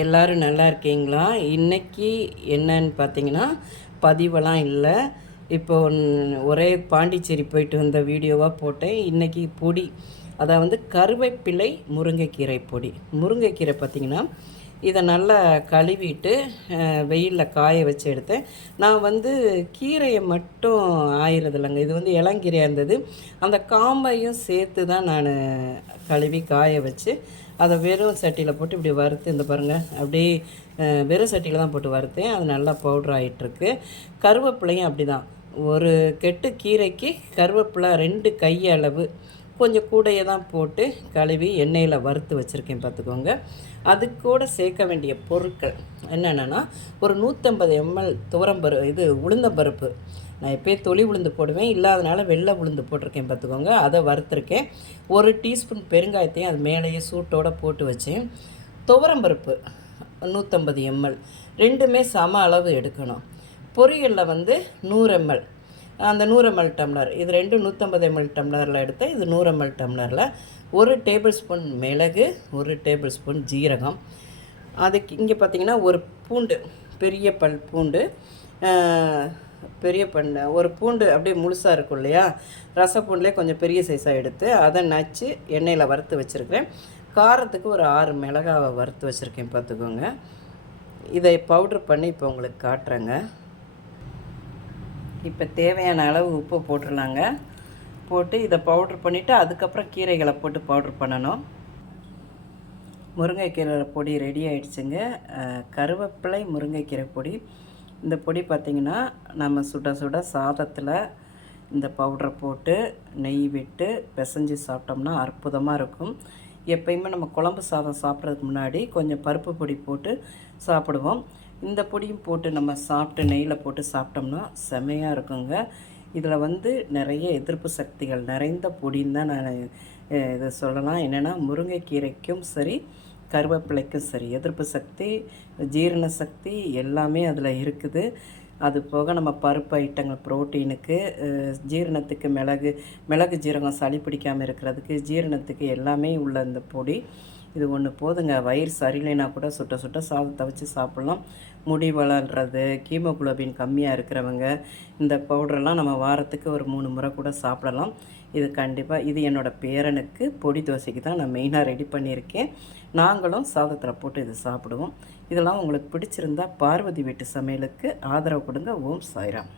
எல்லோரும் நல்லா இருக்கீங்களா? இன்றைக்கி என்னன்னு பார்த்தீங்கன்னா, பதிவெல்லாம் இல்லை. இப்போ ஒரே பாண்டிச்சேரி போயிட்டு வந்த வீடியோவாக போட்டேன். இன்றைக்கி பொடி, அதாவது கருவேப்பிலை முருங்கைக்கீரை பொடி. முருங்கைக்கீரை பார்த்திங்கன்னா, இதை நல்லா கழுவிட்டு வெயிலில் காய வச்சு எடுத்தேன். நான் கீரையை மட்டும் ஆயிரதில்லைங்க. இது இளங்கீரையாக இருந்தது. அந்த காம்பையும் சேர்த்து தான் நான் கழுவி காய வச்சு அதை வெறும் சட்டியில் போட்டு இப்படி வறுத்து, இந்த பாருங்கள், அப்படியே வெறும் சட்டியில் தான் போட்டு வறுத்தேன். அது நல்லா பவுட்ரு ஆகிட்டுருக்கு. கருவேப்பிலையும் அப்படி தான். ஒரு கெட்டு கீரைக்கு கருவேப்பிலை 2 கையளவு, கொஞ்சம் கூடையே தான் போட்டு கழுவி எண்ணெயில் வறுத்து வச்சுருக்கேன் பார்த்துக்கோங்க. அது கூட சேர்க்க வேண்டிய பொருட்கள் என்னென்னா, ஒரு 150 ml உளுந்தம்பருப்பு. நான் எப்போயும் தொளி உளுந்து போடுவேன், இல்லாதனால வெள்ளை உளுந்து போட்டிருக்கேன் பார்த்துக்கோங்க. அதை வறுத்துருக்கேன். 1 டீஸ்பூன் பெருங்காயத்தையும் அது மேலேயே சூட்டோடு போட்டு வச்சேன். துவரம்பருப்பு 150 ml, ரெண்டுமே சம அளவு எடுக்கணும். பொரியலில் 100 ml, அந்த 100 ml டம்ளர், இது ரெண்டும் 150 ml டம்ளரில் எடுத்தேன். இது 100 ml டம்ளரில் 1 டேபிள் ஸ்பூன் மிளகு, 1 டேபிள் ஸ்பூன் ஜீரகம். அதுக்கு இங்கே பார்த்திங்கன்னா ஒரு பூண்டு, பெரிய பல் பூண்டு, பெரிய பண்ணை ஒரு பூண்டு அப்படியே முழுசாக இருக்கும் இல்லையா, ரசப்பூண்டுலேயே கொஞ்சம் பெரிய சைஸாக எடுத்து அதை நச்சு எண்ணெயில் வறுத்து வச்சுருக்கிறேன். காரத்துக்கு ஒரு 6 மிளகாவை வறுத்து வச்சுருக்கேன் பார்த்துக்கோங்க. இதை பவுட்ரு பண்ணி இப்போ உங்களுக்கு காட்டுறேங்க. இப்போ தேவையான அளவு உப்பு போட்டுடலாங்க. போட்டு இதை பவுட்ரு பண்ணிவிட்டு அதுக்கப்புறம் கீரைகளை போட்டு பவுட்ரு பண்ணணும். முருங்கைக்கீரை பொடி ரெடி ஆகிடுச்சுங்க. கருவேப்பிலை முருங்கைக்கீரை பொடி. இந்த பொடி பார்த்திங்கன்னா, நம்ம சுட சுட சாதத்தில் இந்த பவுட்ரை போட்டு நெய் விட்டு பிசைஞ்சு சாப்பிட்டோம்னா அற்புதமாக இருக்கும். எப்பயுமே நம்ம குழம்பு சாதம் சாப்பிட்றதுக்கு முன்னாடி கொஞ்சம் பருப்பு பொடி போட்டு சாப்பிடுவோம். இந்த பொடியும் போட்டு நம்ம சாப்பிட்டு நெய்யில் போட்டு சாப்பிட்டோம்னா செமையாக இருக்குங்க. இதில் நிறைய எதிர்ப்பு சக்திகள் நிறைந்த பொடின்னு தான் நான் இதை சொல்லலாம். என்னென்னா, முருங்கைக்கீரைக்கும் சரி கருவேப்பிலைக்கும் சரி எதிர்ப்பு சக்தி, ஜீரண சக்தி எல்லாமே அதில் இருக்குது. அது போக நம்ம பருப்பு ஐட்டங்கள் புரோட்டீனுக்கு, ஜீரணத்துக்கு மிளகு ஜீரகம் சளி பிடிக்காமல் இருக்கிறதுக்கு, ஜீரணத்துக்கு எல்லாமே உள்ள இந்த பொடி இது ஒன்று போதுங்க. வயிறு சரியில்லைனா கூட சுட்ட சுட்ட சாதத்தை வச்சு சாப்பிட்லாம். முடி வளர்கிறது, கீமோகுளோபின் கம்மியாக இருக்கிறவங்க இந்த பவுடரெல்லாம் நம்ம வாரத்துக்கு ஒரு 3 முறை கூட சாப்பிடலாம். இது கண்டிப்பாக, இது என்னோடய பேரனுக்கு பொடி தோசைக்கு தான் நான் மெயினாக ரெடி பண்ணியிருக்கேன். நாங்களும் சாதத்தில் போட்டு இது சாப்பிடுவோம். இதெல்லாம் உங்களுக்கு பிடிச்சிருந்தா பார்வதி வீட்டு சமையலுக்கு ஆதரவு கொடுங்க. ஓம் சாய்ராம்.